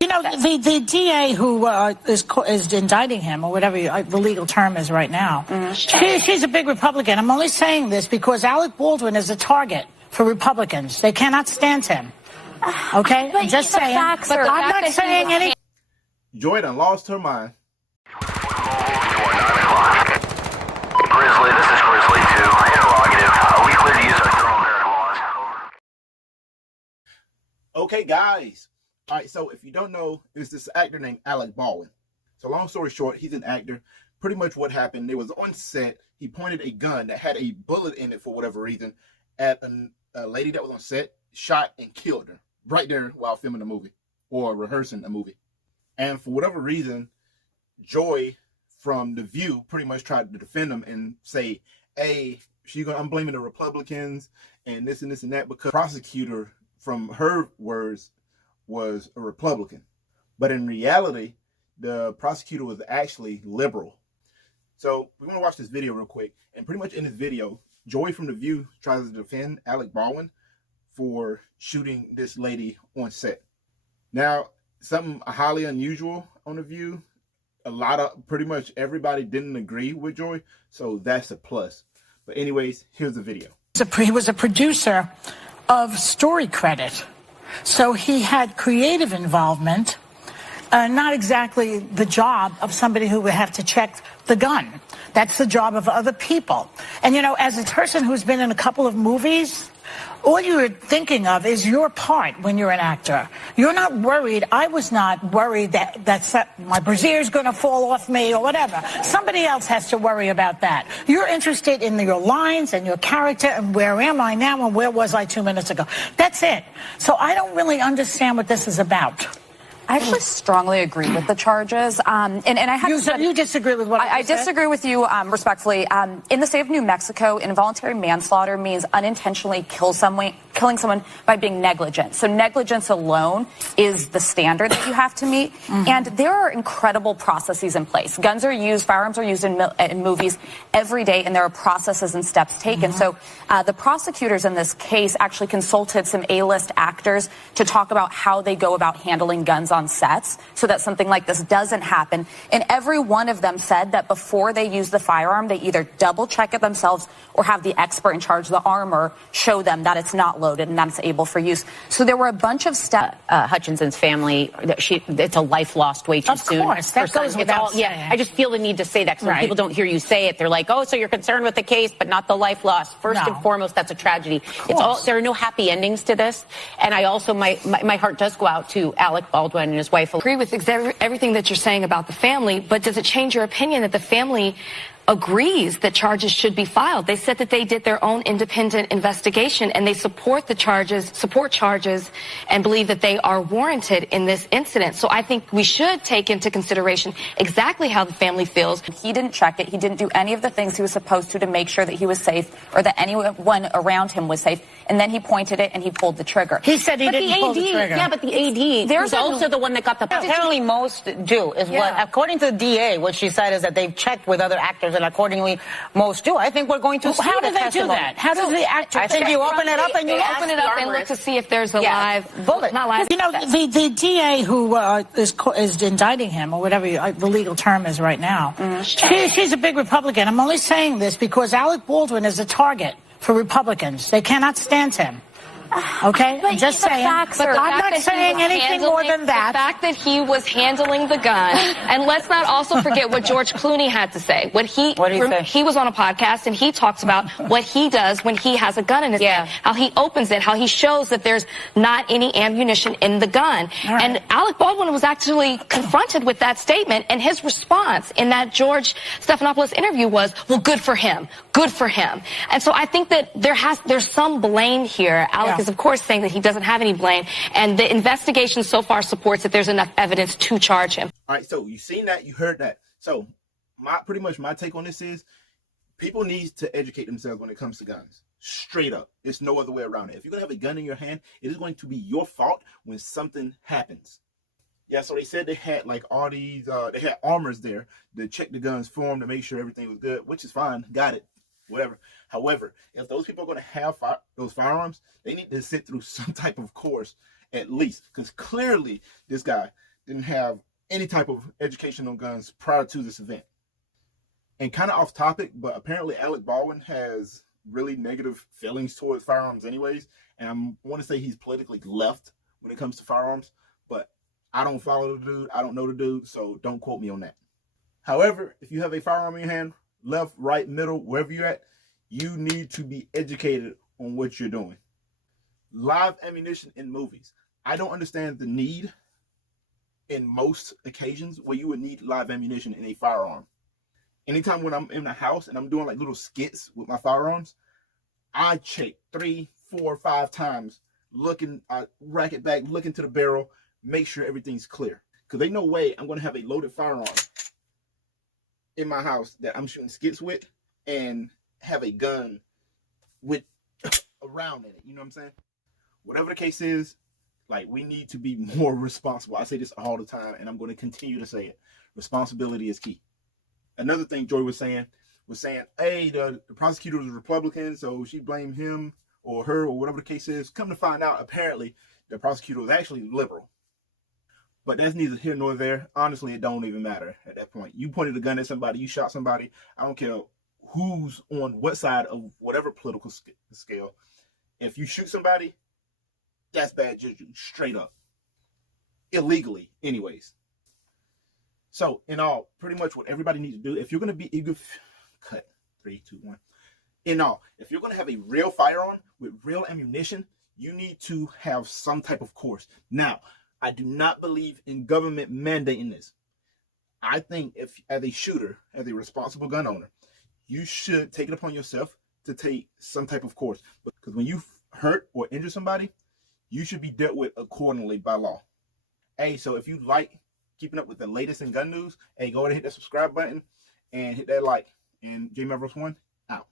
You know, the DA who is indicting him, or whatever the legal term is right now, she's a big Republican. I'm only saying this because Alec Baldwin is a target for Republicans. They cannot stand him. Okay? I'm just saying. But I'm not saying anything. Joy done lost her mind. Grizzly, this is Grizzly 2. Interrogative. Are we clear to use our thermal barrack laws? Okay, guys. All right, so if you don't know, there's this actor named Alec Baldwin. So long story short, he's an actor. Pretty much what happened, there was on set, he pointed a gun that had a bullet in it for whatever reason at a lady that was on set, shot and killed her right there while filming a movie or rehearsing a movie. And for whatever reason, Joy from The View pretty much tried to defend him and say, hey, I'm blaming the Republicans and this and this and that, because the prosecutor, from her words, was a Republican. But in reality, the prosecutor was actually liberal. So we want to watch this video real quick. And pretty much in this video, Joy from The View tries to defend Alec Baldwin for shooting this lady on set. Now, something highly unusual on The View. Pretty much everybody didn't agree with Joy, so that's a plus. But anyways, here's the video. He was a producer of Story Credit, so he had creative involvement, not exactly the job of somebody who would have to check the gun. That's the job of other people. And, you know, as a person who's been in a couple of movies, all you're thinking of is your part when you're an actor. You're not worried. I was not worried that my brazier's going to fall off me or whatever. Somebody else has to worry about that. You're interested in your lines and your character and where am I now and where was I 2 minutes ago. That's it. So I don't really understand what this is about. I actually strongly agree with the charges. And I have you disagree with what I disagree with you respectfully. In the state of New Mexico, involuntary manslaughter means unintentionally killing someone by being negligent. So negligence alone is the standard that you have to meet. And there are incredible processes in place. Guns are used, firearms are used in movies every day, and there are processes and steps taken. So the prosecutors in this case actually consulted some A-list actors to talk about how they go about handling guns on sets so that something like this doesn't happen. And every one of them said that before they use the firearm, they either double check it themselves or have the expert in charge of the armor show them that it's not loaded and that it's able for use. So there were a bunch of steps. Hutchinson's family, it's a life lost way too soon. Of course, that goes without saying. Yeah, I just feel the need to say that because when people don't hear you say it, they're like, oh, so you're concerned with the case, but not the life lost. First and foremost, that's a tragedy. There are no happy endings to this. And I also, my heart does go out to Alec Baldwin and his wife. I agree with everything that you're saying about the family, but does it change your opinion that the family agrees that charges should be filed? They said that they did their own independent investigation and they support charges and believe that they are warranted in this incident. So I think we should take into consideration exactly how the family feels. He didn't check it. He didn't do any of the things he was supposed to make sure that he was safe or that anyone around him was safe. And then he pointed it and he pulled the trigger. He said he didn't pull the trigger. Yeah, but the AD was also the one that got the... Apparently most do, is what, according to the DA, what she said is that they've checked with other actors and accordingly most do. I think we're going to see how do they do that? How does the actor... I think you open it up and you open it up and look to see if there's a live bullet. Not live. You know, the DA who is indicting him, or whatever the legal term is right now, she's a big Republican. I'm only saying this because Alec Baldwin is a target for Republicans. They cannot stand him. Okay? I'm just saying. But I'm not saying anything more than that. The fact that he was handling the gun, and let's not also forget what George Clooney had to say. What did he say? He was on a podcast and he talks about what he does when he has a gun in his hand. How he opens it, how he shows that there's not any ammunition in the gun. And Alec Baldwin was actually confronted with that statement, and his response in that George Stephanopoulos interview was, well, good for him. Good for him. And so I think that there's some blame here. Alec is, of course, saying that he doesn't have any blame, and the investigation so far supports that there's enough evidence to charge him. All right, so you seen that, you heard that. So pretty much my take on this is people need to educate themselves when it comes to guns. Straight up. There's no other way around it. If you're going to have a gun in your hand, it is going to be your fault when something happens. Yeah, so they said they had like all these, they had armors there to check the guns for them to make sure everything was good, which is fine. Got it. Whatever. However, if those people are going to have those firearms, they need to sit through some type of course at least, because clearly this guy didn't have any type of education on guns prior to this event. And kind of off topic, but apparently Alec Baldwin has really negative feelings towards firearms anyways, and I want to say he's politically left when it comes to firearms, but I don't follow the dude, I don't know the dude, so don't quote me on that. However, if you have a firearm in your hand, left, right, middle, wherever you're at, you need to be educated on what you're doing. Live ammunition in movies. I don't understand the need in most occasions where you would need live ammunition in a firearm. Anytime when I'm in the house and I'm doing like little skits with my firearms, I check 3, 4, 5 times, I rack it back, look into the barrel, make sure everything's clear. Because ain't no way I'm going to have a loaded firearm in my house that I'm shooting skits with and have a gun with a round in it. You know what I'm saying? Whatever the case is, like, we need to be more responsible. I say this all the time, and I'm going to continue to say it. Responsibility is key. Another thing Joy was saying, hey, the prosecutor was a Republican, so she blamed him or her or whatever the case is. Come to find out, apparently, the prosecutor was actually liberal. But that's neither here nor there. Honestly, it don't even matter at that point. You pointed a gun at somebody, you shot somebody. I don't care who's on what side of whatever political scale. If you shoot somebody, that's bad juju, straight up. Illegally, anyways. So, in all, pretty much what everybody needs to do, if you're going to be eager, cut, 3, 2, 1. In all, if you're going to have a real firearm with real ammunition, you need to have some type of course. Now, I do not believe in government mandating this. I think if, as a shooter, as a responsible gun owner, you should take it upon yourself to take some type of course. Because when you hurt or injure somebody, you should be dealt with accordingly by law. Hey, so if you like keeping up with the latest in gun news, hey, go ahead and hit that subscribe button and hit that like. And J Mavros 1 out.